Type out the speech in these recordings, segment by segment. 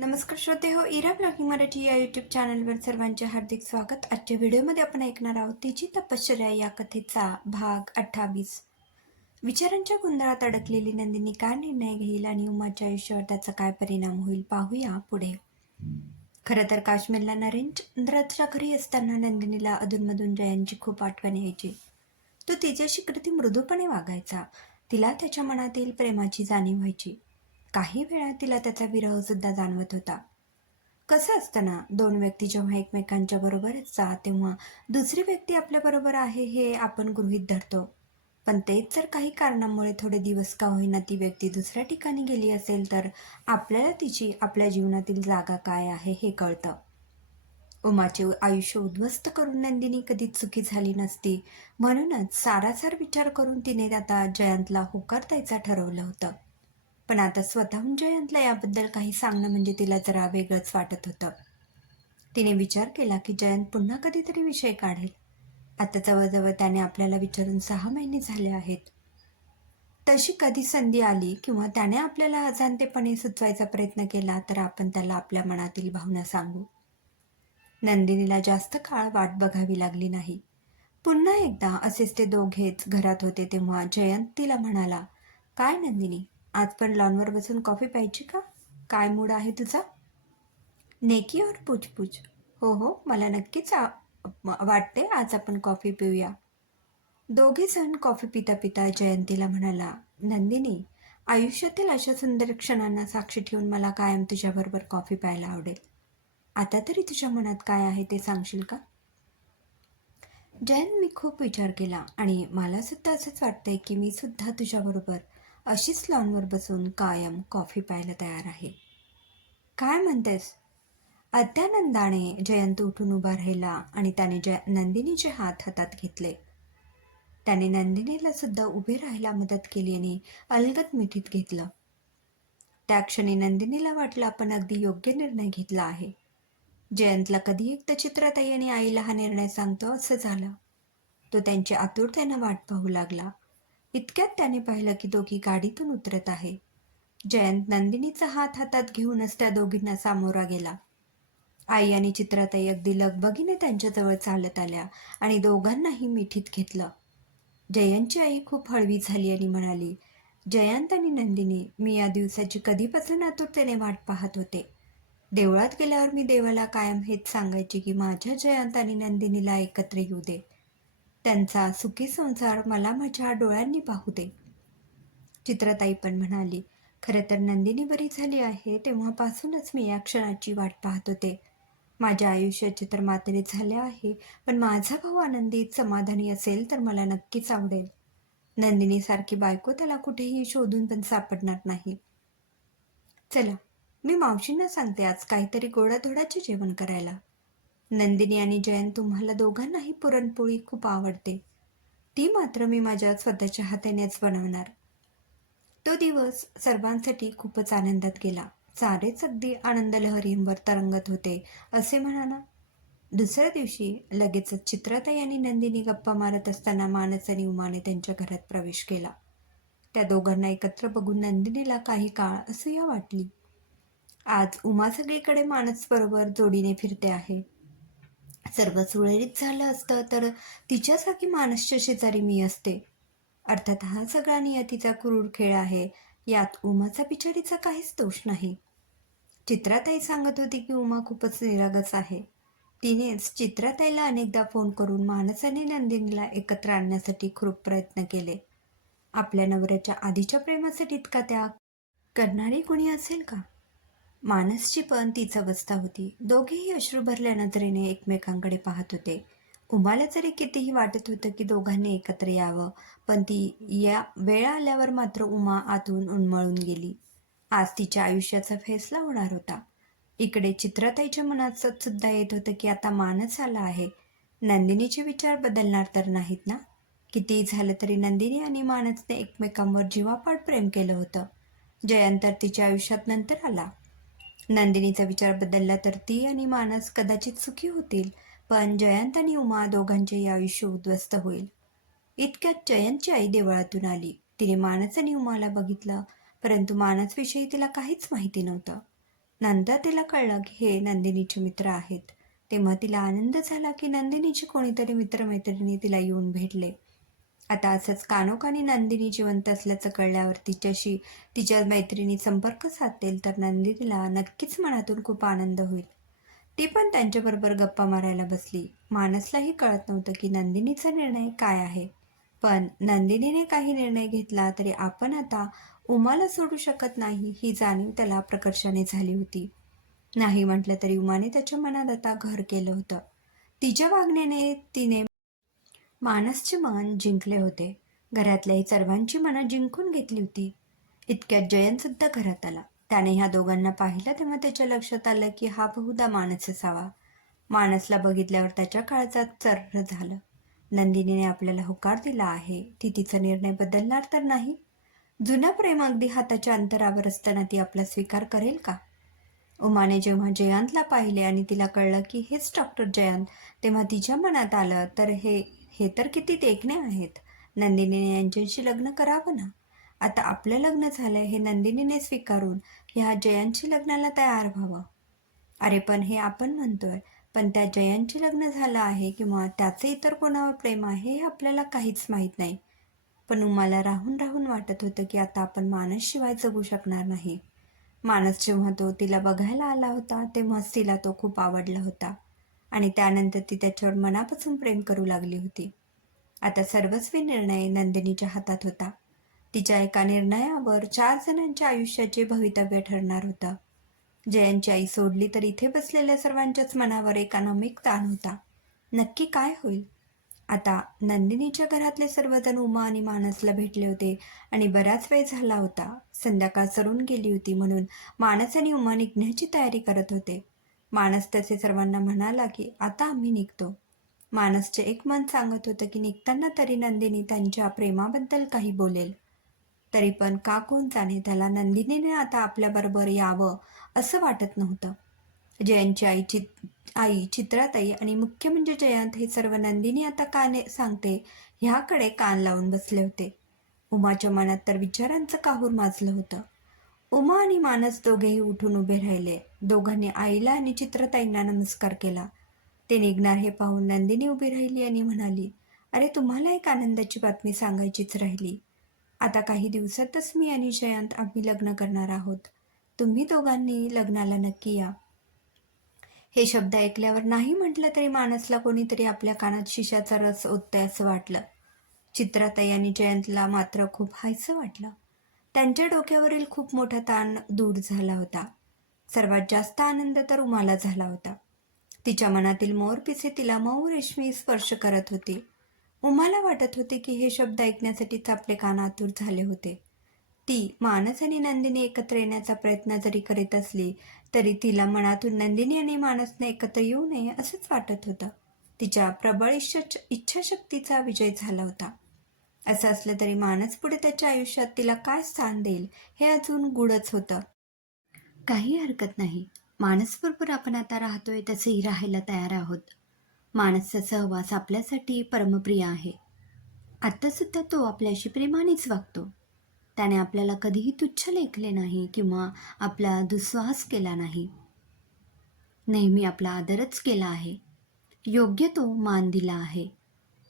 नमस्कार श्रोते हो इरा ब्लॉगिंग मराठी या यूट्यूब चॅनलवर सर्वांचे हार्दिक स्वागत. आजच्या व्हिडिओमध्ये आपण ऐकणार आहोत तिची तपश्चर्या या कथेचा भाग अठ्ठावीस. विचारांच्या गोंधळात अडकलेली नंदिनी काय निर्णय घेईल आणि उमाच्या आयुष्यावर त्याचा काय परिणाम होईल पाहूया पुढे. खरं तर काश्मीरला नरेंद्रच्या घरी असताना नंदिनीला अधूनमधून जयांची खूप आठवण यायची. तो तिच्याशी कृती मृदूपणे वागायचा. तिला त्याच्या मनातील प्रेमाची जाणीव व्हायची. काही वेळा तिला त्याचा विरहसुद्धा जाणवत होता. कसं असतं ना दोन व्यक्ती जेव्हा एकमेकांच्या बरोबरच जा तेव्हा दुसरी व्यक्ती आपल्या बरोबर आहे हे आपण गृहीत धरतो. पण तेच जर काही कारणामुळे थोडे दिवस का होईना ती व्यक्ती दुसऱ्या ठिकाणी गेली असेल तर आपल्याला तिची आपल्या जीवनातील जागा काय आहे हे कळतं. उमाचे आयुष्य उद्ध्वस्त करून नंदिनी कधीच चुकी झाली नसती. म्हणूनच सारासार विचार करून तिने आता जयंतला होकार द्यायचा ठरवलं होतं. पण आता स्वतःहून जयंतला याबद्दल काही सांगणं म्हणजे तिला जरा वेगळंच वाटत होतं. तिने विचार केला की जयंत पुन्हा कधीतरी विषय काढेल. आता जवळजवळ त्याने आपल्याला विचारून सहा महिने झाले आहेत. तशी कधी संधी आली किंवा त्याने आपल्याला अजाणतेपणे सुचवायचा प्रयत्न केला तर आपण त्याला आपल्या मनातील भावना सांगू. नंदिनीला जास्त काळ वाट बघावी लागली नाही. पुन्हा एकदा असेच ते दोघेच घरात होते तेव्हा जयंत तिला म्हणाला काय नंदिनी आज पण लॉनवर बसून कॉफी प्यायची का? काय मूड आहे तुझा? नेकी और पूछपूछ. हो हो मला नक्कीच वाटते आज आपण कॉफी पिऊया. दोघे जण कॉफी पिता पिता जयंतीला म्हणाला नंदिनी आयुष्यातील अशा सुंदर क्षणांना साक्षी ठेवून मला कायम तुझ्याबरोबर कॉफी प्यायला आवडेल. आता तरी तुझ्या मनात काय आहे ते सांगशील का? जयंत मी खूप विचार केला आणि मला सुद्धा असंच वाटतंय की मी सुद्धा तुझ्याबरोबर अशीच लॉनवर बसून कायम कॉफी प्यायला तयार आहे. काय म्हणतेस? अत्यानंदाने जयंत उठून उभा राहिला आणि त्याने जय नंदिनीचे हात हातात घेतले. त्याने नंदिनीला सुद्धा उभे राहायला मदत केली आणि अलगत मिठीत घेतलं. त्या क्षणी नंदिनीला वाटलं आपण अगदी योग्य निर्णय घेतला आहे. जयंतला कधी एकदा चित्रताई आणि आईला हा निर्णय सांगतो असं झालं. तो त्यांची आतुरतेनं वाट पाहू लागला. इतक्यात त्याने पाहिलं की दोघी गाडीतून उतरत आहे. जयंत नंदिनीचा हात हातात घेऊनच त्या दोघींना सामोरा गेला. आई आणि चित्राताई अगदी लगबगीने त्यांच्याजवळ चालत आल्या आणि दोघांनाही मिठीत घेतलं. जयंतची आई खूप हळवी झाली आणि म्हणाली जयंत आणि नंदिनी मी या दिवसाची कधीपासून आतुरतेने वाट पाहत होते. देवळात गेल्यावर मी देवाला कायम हेच सांगायचे की माझ्या जयंत आणि नंदिनीला एकत्र येऊ दे. त्यांचा सुखी संसार मला माझ्या डोळ्यांनी पाहू दे. चित्रताई पण म्हणाली खरं तर नंदिनी बरी झाली आहे तेव्हापासूनच मी या क्षणाची वाट पाहत होते. माझ्या आयुष्याचे तर मात्रे झाले आहे पण माझा भाऊ आनंदीत समाधानी असेल तर मला नक्कीच आवडेल. नंदिनीसारखी बायको त्याला कुठेही शोधून पण सापडणार नाही. चला मी मावशींना सांगते आज काहीतरी गोडाधोडाचे जेवण करायला. नंदिनी आणि जयंत तुम्हाला दोघांनाही पुरणपोळी खूप आवडते. ती मात्र मी माझ्या स्वतःच्या हातानेच बनवणार. तो दिवस सर्वांसाठी खूपच आनंदात गेला. सारेच अगदी आनंद लहरींवर तरंगत होते असे म्हणा दुसऱ्या दिवशी लगेचच चित्रताई आणि नंदिनी गप्पा मारत असताना मानस आणि उमाने त्यांच्या घरात प्रवेश केला. त्या दोघांना एकत्र बघून नंदिनीला काही काळ असूया वाटली. आज उमा सगळीकडे मानस बरोबर जोडीने फिरते आहे. सर्व सुरळीत झालं असतं तर तिच्यासारखी मानसच्या शेजारी मी असते. अर्थात हा सगळा नियतीचा क्रूर खेळ आहे यात उमाचा बिचारीचा काहीच दोष नाही. चित्राताई सांगत होती की उमा खूपच निरागस आहे. तिनेच चित्राताईला अनेकदा फोन करून मानस आणि नंदिनीला एकत्र आणण्यासाठी खूप प्रयत्न केले. आपल्या नवऱ्याच्या आधीच्या प्रेमासाठी इतका त्याग करणारी कोणी असेल का? मानसची पण तीच अवस्था होती. दोघेही अश्रू भरल्या नजरेने एकमेकांकडे पाहत होते. उमाला जरी कितीही वाटत होतं की दोघांनी एकत्र यावं पण ती या वेळ आल्यावर मात्र उमा आतून उन्मळून गेली. आज तिच्या आयुष्याचा फैसला होणार होता. इकडे चित्रताईच्या मनात सुद्धा येत होतं की आता मानस आला आहे. नंदिनीचे विचार बदलणार तर नाहीत ना? कितीही झालं तरी नंदिनी आणि मानसने एकमेकांवर जीवापाड प्रेम केलं होतं. जयंतर तिच्या आयुष्यात नंतर आला. नंदिनीचा विचार बदलला तर ती आणि मानस कदाचित सुखी होतील पण जयंत आणि उमा दोघांचे आयुष्य उद्ध्वस्त होईल. इतक्यात जयंतची आई देवळातून आली. तिने मानस आणि उमाला बघितलं परंतु मानसविषयी तिला काहीच माहिती नव्हतं. नंतर तिला कळलं की हे नंदिनीचे मित्र आहेत. तेव्हा तिला आनंद झाला की नंदिनीची कोणीतरी मित्रमैत्रिणी तिला येऊन भेटले. आता असंच कानोकानी नंदिनी जिवंत असल्याचं कळल्यावर तिच्याशी तिच्या मैत्रिणी संपर्क साधतील तर नंदिनीला नक्कीच मनातून खूप आनंद होईल. ती पण त्यांच्याबरोबर गप्पा मारायला बसली. मानसलाही कळत नव्हतं की नंदिनीचा निर्णय काय आहे. पण नंदिनीने काही निर्णय घेतला तरी आपण आता उमाला सोडू शकत नाही ही जाणीव त्याला प्रकर्षाने झाली होती. नाही म्हटलं तरी उमाने त्याच्या मनात आता घर केलं होतं. तिच्या वागण्याने तिने मानसचे मन जिंकले होते. घरातल्याही सर्वांची मनं जिंकून घेतली होती. इतक्यात जयंतसुद्धा घरात आला. त्याने ह्या दोघांना पाहिलं तेव्हा त्याच्या लक्षात आलं की हा बहुदा मानस असावा मानसला बघितल्यावर त्याच्या काळजात चर्र झालं. नंदिनीने आपल्याला होकार दिला आहे. ती तिचा निर्णय बदलणार तर नाही. जुन्या प्रेम अगदी हाताच्या अंतरावर असताना ती आपला स्वीकार करेल का? उमाने जेव्हा जयंतला पाहिले आणि तिला कळलं की हेच डॉक्टर जयंत तेव्हा तिच्या मनात आलं तर हे हे तर किती देखणे आहेत. नंदिनीने यांच्याशी लग्न करावं ना? आता आपलं लग्न झालंय हे नंदिनीने स्वीकारून ह्या जयांशी लग्नाला तयार व्हावं. अरे पण हे आपण म्हणतोय पण त्या जयांची लग्न झालं आहे किंवा त्याचे इतर कोणावर प्रेम आहे हे आपल्याला काहीच माहीत नाही. पण उमाला राहून राहून वाटत होतं की आता आपण मानसशिवाय जगू शकणार नाही. मानस जेव्हा तो तिला बघायला आला होता तेव्हाच तिला तो खूप आवडला होता. आणि त्यानंतर ती त्याच्यावर मनापासून प्रेम करू लागली होती. आता सर्वस्वी निर्णय नंदिनीच्या हातात होता. तिच्या एका निर्णयावर चार जणांच्या आयुष्याचे भवितव्य ठरणार होतं. जयांची आई सोडली तर इथे बसलेल्या सर्वांच्याच मनावर एकानॉमिक ताण होता. नक्की काय होईल? आता नंदिनीच्या घरातले सर्वजण उमा आणि मानसला भेटले होते आणि बराच वेळ झाला होता. संध्याकाळ सरून गेली होती म्हणून मानस आणि उमा निघण्याची तयारी करत होते. मानस त्याचे सर्वांना म्हणाला की आता आम्ही निघतो. मानसचे एक मन सांगत होतं की निघताना तरी नंदिनी त्यांच्या प्रेमाबद्दल काही बोलेल. तरी पण का कोण जाणे त्याला नंदिनीने आता आपल्याबरोबर यावं असं वाटत नव्हतं. जयंतची आई चित आई चित्राताई आणि मुख्य म्हणजे जयंत हे सर्व नंदिनी आता काने सांगते ह्याकडे कान लावून बसले होते. उमाच्या मनात तर विचारांचं काहूर माजलं होतं. उमा आणि मानस दोघेही उठून उभे राहिले. दोघांनी आईला आणि चित्रताईंना नमस्कार केला. ते निघणार हे पाहून नंदिनी उभी राहिली आणि म्हणाली अरे तुम्हाला एक आनंदाची बातमी सांगायचीच राहिली. आता काही दिवसातच मी आणि जयंत आम्ही लग्न करणार आहोत. तुम्ही दोघांनी लग्नाला नक्की या. हे शब्द ऐकल्यावर नाही म्हटलं तरी मानसला कोणीतरी आपल्या कानात शिशाचा रस ओततंय असं वाटलं. चित्राताई आणि जयंतला मात्र खूप हायसं वाटलं. त्यांच्या डोक्यावरील खूप मोठा ताण दूर झाला होता. सर्वात जास्त आनंद तर उमाला झाला होता. तिच्या मनातील मोर पिसे तिला मऊ रेशमी स्पर्श करत होती. उमाला वाटत होते की हे शब्द ऐकण्यासाठीच आपले कान आतुर झाले होते. ती मानस आणि नंदिनी एकत्र येण्याचा प्रयत्न जरी करीत असली तरी तिला मनातून नंदिनी आणि मानसने एकत्र येऊ नये असंच वाटत होतं. तिच्या प्रबळ इच्छा इच्छाशक्तीचा विजय झाला होता. असं असलं तरी मानस पुढे त्याच्या आयुष्यात तिला काय स्थान देईल हे अजून गुढच होतं. काही हरकत नाही. मानसबरोबर आपण आता राहतोय तसंही राहायला तयार आहोत. मानसचा सहवास आपल्यासाठी परमप्रिय आहे. आत्तासुद्धा तो आपल्याशी प्रेमानेच वागतो. त्याने आपल्याला कधीही तुच्छ लेखले नाही किंवा आपला दुस्वास केला नाही. नेहमी आपला आदरच केला आहे. योग्य तो मान दिला आहे.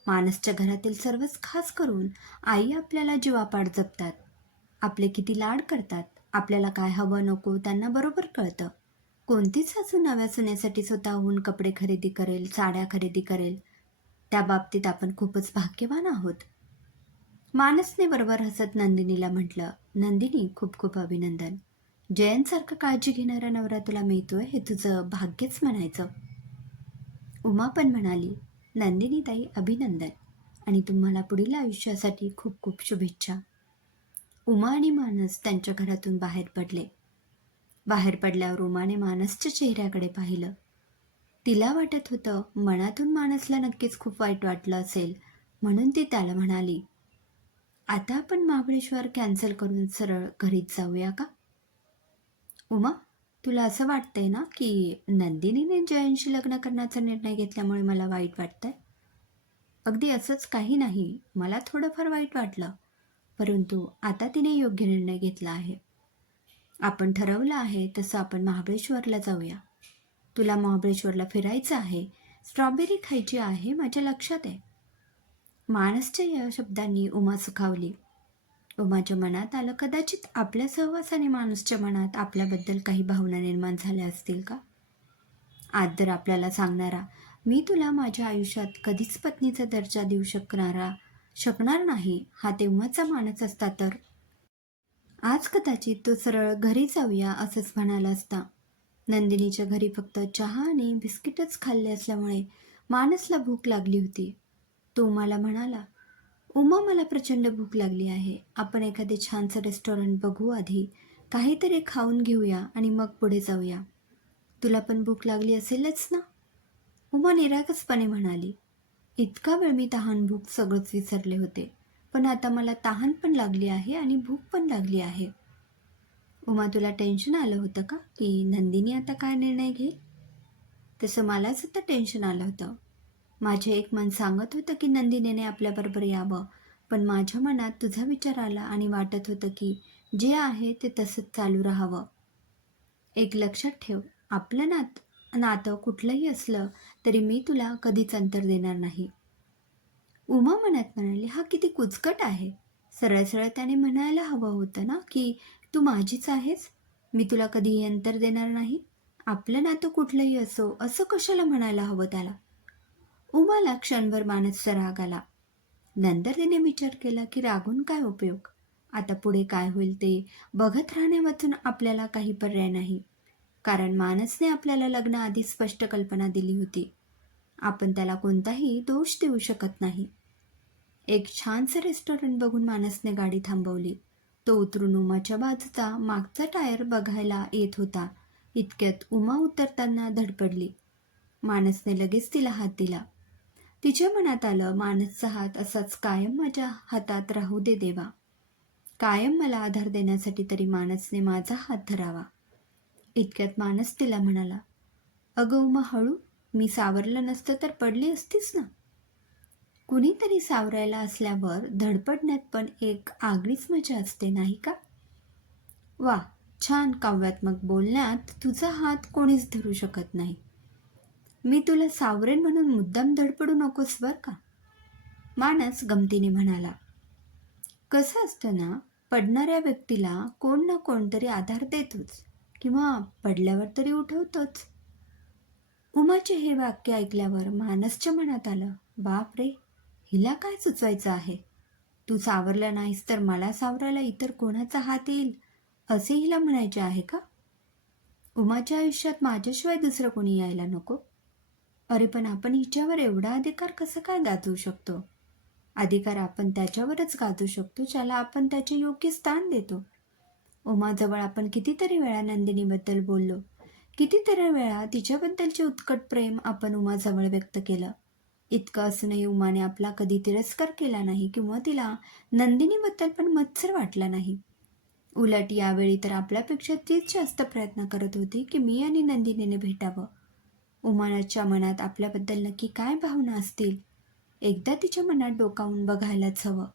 मानसच्या घरातील सर्वच खास करून आई आपल्याला जीवापाड जपतात. आपले किती लाड करतात. आपल्याला काय हवं नको त्यांना बरोबर कळतं. कोणतीच सासू नव्या सुनेसाठी स्वतःहून कपडे खरेदी करेल साड्या खरेदी करेल? त्या बाबतीत आपण खूपच भाग्यवान आहोत. मानसने बरोबर हसत नंदिनीला म्हटलं नंदिनी खूप खूप अभिनंदन. जयंतसारखं काळजी घेणारा नवरा तुला मिळतोय हे तुझं भाग्यच म्हणायचं. उमा पण म्हणाली नंदिनीताई अभिनंदन आणि तुम्हाला पुढील आयुष्यासाठी खूप खूप शुभेच्छा. उमा आणि मानस त्यांच्या घरातून बाहेर पडले. बाहेर पडल्यावर उमाने मानसच्या चेहऱ्याकडे पाहिलं. तिला वाटत होतं मनातून मानसला नक्कीच खूप वाईट वाटलं असेल म्हणून ती त्याला म्हणाली आता आपण महाबळेश्वर कॅन्सल करून सरळ घरीच जाऊया का? उमा तुला असं वाटतंय ना की नंदिनीने जयंशी लग्न करण्याचा निर्णय घेतल्यामुळे मला वाईट वाटतंय? अगदी असंच काही नाही. मला थोडंफार वाईट वाटलं. परंतु आता तिने योग्य निर्णय घेतला आहे. आपण ठरवलं आहे तसं आपण महाबळेश्वरला जाऊया. तुला महाबळेश्वरला फिरायचं आहे. स्ट्रॉबेरी खायची आहे माझ्या लक्षात आहे. मानसच्या या शब्दांनी उमा सुखावली. माझ्या मनात आलं कदाचित आपल्या सहवासाने माणूसच्या मनात आपल्याबद्दल काही भावना निर्माण झाल्या असतील का? आज जर आपल्याला सांगणारा मी तुला माझ्या आयुष्यात कधीच पत्नीचा दर्जा देऊ शकणारा शकणार नाही हा तेव्हाचा माणूस असता तर? आज कदाचित तो सरळ घरी जाऊया असंच म्हणाला असता. नंदिनीच्या घरी फक्त चहा आणि बिस्किटच खाल्ले असल्यामुळे मानसला भूक लागली होती. तो मला म्हणाला उमा मला प्रचंड भूक लागली आहे. आपण एखादे छानसं रेस्टॉरंट बघू आधी. काहीतरी खाऊन घेऊया आणि मग पुढे जाऊया. तुला पण भूक लागली असेलच ना? उमा निरागसपणे म्हणाली. इतका वेळ मी तहान भूक सगळंच विसरले होते. पण आता मला तहान पण लागली आहे आणि भूक पण लागली आहे. उमा तुला टेन्शन आलं होतं का? की नंदिनी आता काय निर्णय घेईल? तसं मलाच आता टेन्शन आलं होतं. माझे एक मन सांगत होतं की नंदिनीने आपल्याबरोबर यावं. पण माझ्या मनात तुझा विचार आला आणि वाटत होतं की जे आहे ते तसंच चालू राहावं. एक लक्षात ठेव आपलं नात नातं कुठलंही असलं तरी मी तुला कधीच अंतर देणार नाही. उमा मनात म्हणाली हा किती कुचकट आहे. सरळ सरळ त्याने म्हणायला हवं होतं ना की तू माझीच आहेस? मी तुला कधीही अंतर देणार नाही? आपलं नातं कुठलंही असो असं कशाला म्हणायला हवं त्याला? उमाला क्षणभर मानसचा राग आला. नंतर तिने विचार केला की रागून काय उपयोग? आता पुढे काय होईल ते बघत राहण्यामधून आपल्याला काही पर्याय नाही. कारण मानसने आपल्याला लग्नाआधी स्पष्ट कल्पना दिली होती. आपण त्याला कोणताही दोष देऊ शकत नाही. एक छानसं रेस्टॉरंट बघून मानसने गाडी थांबवली. तो उतरून उमाच्या बाजूचा मागचा टायर बघायला येत होता. इतक्यात उमा उतरताना धडपडली. मानसने लगेच तिला हात दिला. तिच्या मनात आलं मानसचा हात असाच कायम माझ्या हातात राहू दे देवा. कायम मला आधार देण्यासाठी तरी मानसने माझा हात धरावा. इतक्यात मानस तिला म्हणाला अगं उमा हळू मी सावरलं नसतं तर पडली असतीस ना? कुणीतरी सावरायला असल्यावर धडपडण्यात पण एक आगळीच मजा असते नाही का? वा छान काव्यात्मक बोलण्यात तुझा हात कोणीच धरू शकत नाही. मी तुला सावरेन म्हणून मुद्दाम धडपडू नकोस बर का? मानस गमतीने म्हणाला. कसं असतं ना पडणाऱ्या व्यक्तीला कोण ना कोणतरी आधार देतोच किंवा पडल्यावर तरी उठवतोच. उमाचे हे वाक्य ऐकल्यावर मानसच्या मनात आलं बाप रे हिला काय सुचवायचं आहे? तू सावरला नाहीस तर मला सावरायला इतर कोणाचा हात येईल? असे हिला म्हणायचे आहे का? उमाच्या आयुष्यात माझ्याशिवाय दुसरं कोणी यायला नको. अरे पण आपण हिच्यावर एवढा अधिकार कसं काय गाजवू शकतो? अधिकार आपण त्याच्यावरच गाजू शकतो ज्याला आपण त्याचे योग्य स्थान देतो. उमाजवळ आपण कितीतरी वेळा नंदिनीबद्दल बोललो. कितीतरी वेळा तिच्याबद्दलचे उत्कट प्रेम आपण उमाजवळ व्यक्त केलं. इतकं असूनही उमाने आपला कधी तिरस्कार केला नाही किंवा तिला नंदिनीबद्दल पण मत्सर वाटला नाही. उलट यावेळी तर आपल्यापेक्षा तीच जास्त प्रयत्न करत होती की मी आणि नंदिनीने भेटावं. उमानाच्या मनात आपल्याबद्दल नक्की काय भावना असतील? एकदा तिच्या मनात डोकावून बघायलाच हवं.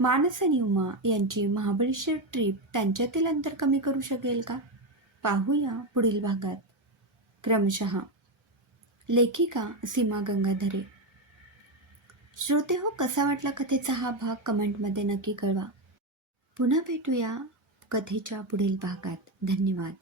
मानस आणि उमा यांची महाबळेश्वर ट्रिप त्यांच्यातील अंतर कमी करू शकेल का? पाहूया पुढील भागात. क्रमशः. लेखिका सीमा गंगाधरे. श्रोते हो कसा वाटला कथेचा हा भाग? कमेंटमध्ये नक्की कळवा. पुन्हा भेटूया कथेच्या पुढील भागात. धन्यवाद.